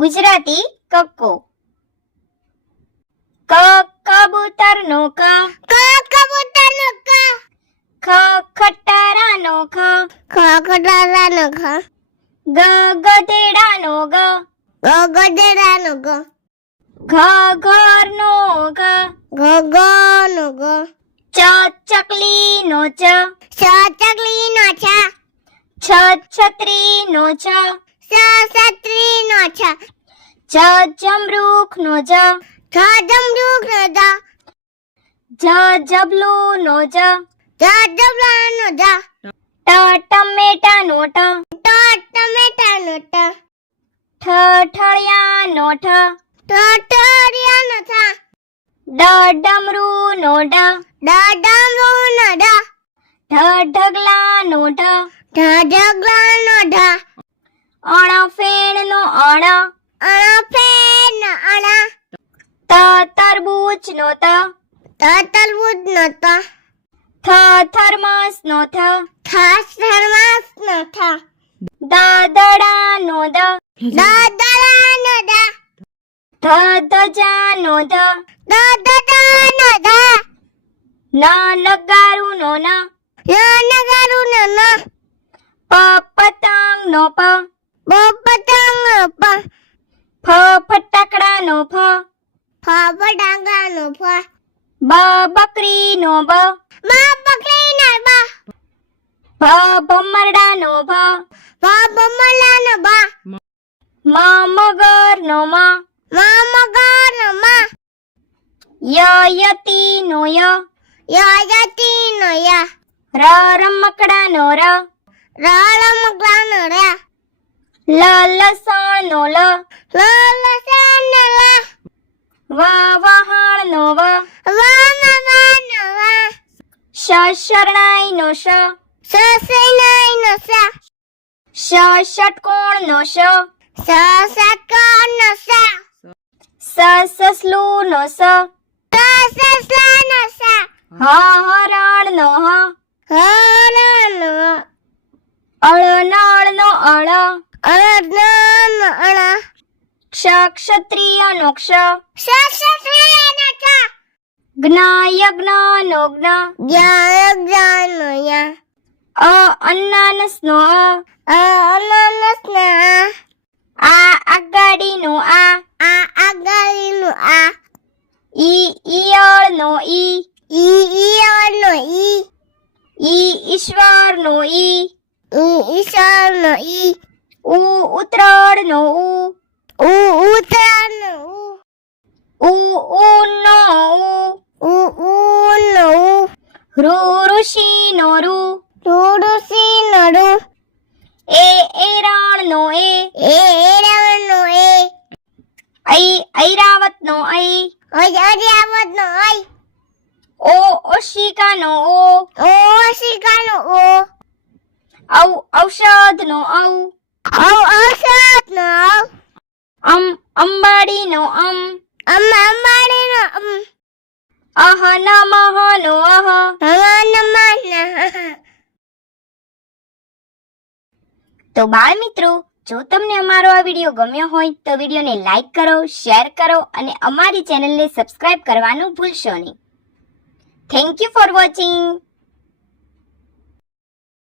ગુજરાતી કક્કો ક કબૂતર નો ક ક કબૂતર નો ક ખ ખટારા નો ખ ખ ખટારા નો ખ ગ ગધેડા નો ગ ગ ગધેડા નો ગ ઘ ઘર નો ઘ ઘ ઘ નો ઘ ચ ચકલી નો ચ ચ ચકલી નો છ છ છત્રી નો છ સ જ જમરૂખ નો જ જ જમરૂખ નો જ જ જબલુ નો જ જ જબલા નો જ ટ ટમેટા નો ટ ટ ટમેટા નો ટ ઠ ઠળિયા નો ઠ ઠ ઠળિયા નો ઠ ડ ડમરુ નો ડ ડ ડમરુ નો ડ ઢ ઢગલા નો ઢ ઢ ઢગલા નો ઢ અણ ફેણ નો અણ અણા ત તરબૂચ નો ત તરબૂચ નો ત થ થર્મસ નો થ થ થર્મસ નો થ દ દડા નો દ દ દડા નો દ ધ ધજા નો ધ દ ધજા નો ધ ન નગારુ નો ન ન નગારુ નો ન પ પતંગ નો પ પ પતંગ નો પ ફ ફટાકડાનો ફ ફ ફટાકડાનો ફ બ બકરીનો બ બ બકરીનો બ ભ ભમરડાનો ભ ભ ભમરડાનો બ મ મગરનો મ મ મગરનો મ ય યતીનો ય ય યતીનો ય ર રમકડાનો ર ર રમકડાનો ર લ લસણ નો લ લ લસણ નો લ વ વહાણ નો વ વ વહાણ નો વ શ શરણાઈ નો શ શ શરણાઈ નો શ શ ષટકોણ નો શ સ ષટકોણ નો સ સ સસલુ નો સ સ સસલા નો સ હ હરણ નો હ હરણ નો અળ નળ નો અળ ક્ષ ક્ષત્રિયનો ક્ષ ક્ષત્રિયનો ક્ષ જ્ઞાય જ્ઞાનો જ્ઞ જ્ઞાન જ્ઞાનો યા અ અન્નાનસનો અ અન્નાનસનો આ આગાડીનો આ આ આગાડીનો આ ઈ ઈયળનો ઈ ઈ ઈયળનો ઈ ઈ ઈશ્વરનો ઈ ઈ ઈશ્વરનો ઈ ઉ ઉતરાણ નો ઉ ઉ ઉતરાણ નો ઉ ઉ ઉ નો ઉ ઉ ઉ નો ઉ એ એરાણ એ એ એ ઐ ઐરાવત નો ઐ ઓય ઐરાવત નો ઐ ઓ ઓશિકા નો ઓ ઓશિકા નો ઓ ઔ ઔષધ નો ઔ તો બાળ મિત્રો જો તમને અમારો આ વિડીયો ગમ્યો હોય તો વિડીયોને લાઈક કરો શેર કરો અને અમારી ચેનલને સબસ્ક્રાઇબ કરવાનું ભૂલશો નહીં થેન્ક યુ ફોર વોચિંગ